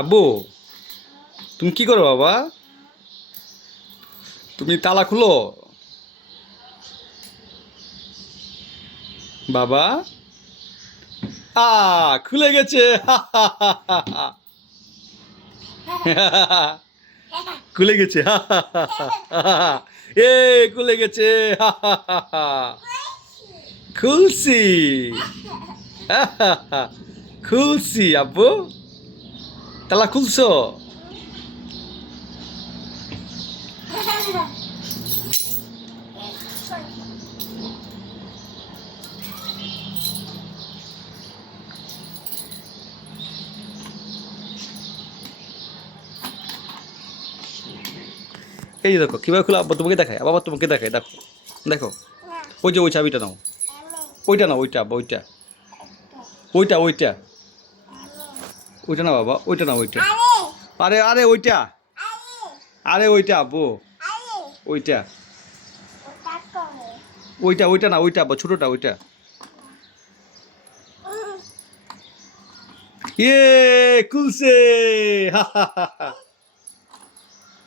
আব্বু, তুমি কি করো বাবা? তুমি তালা খুলো বাবা। খুলে গেছে। খুলে গেছে। এ খুলে গেছে। খুলছি। খুলছি আব্বু। তালা খুলছো? এই যে দেখো কিভাবে খুলে, আব্বা তোমাকে দেখায়, বাবা তোমাকে দেখায়, দেখো দেখো। ওই যে ওই চাবিটা নাও, ওইটা নাও, ওইটা আব্বা, ওইটা ওইটা ওইটা ওইটা না বাবা, ওইটা না, ওইটা। আরে আরে ওইটা, আরে ওইটা আব্বু, ওইটা ওইটা ওইটা না, ওইটা আব্বা, ছোটটা ওইটা। ইয়ে খুলছে।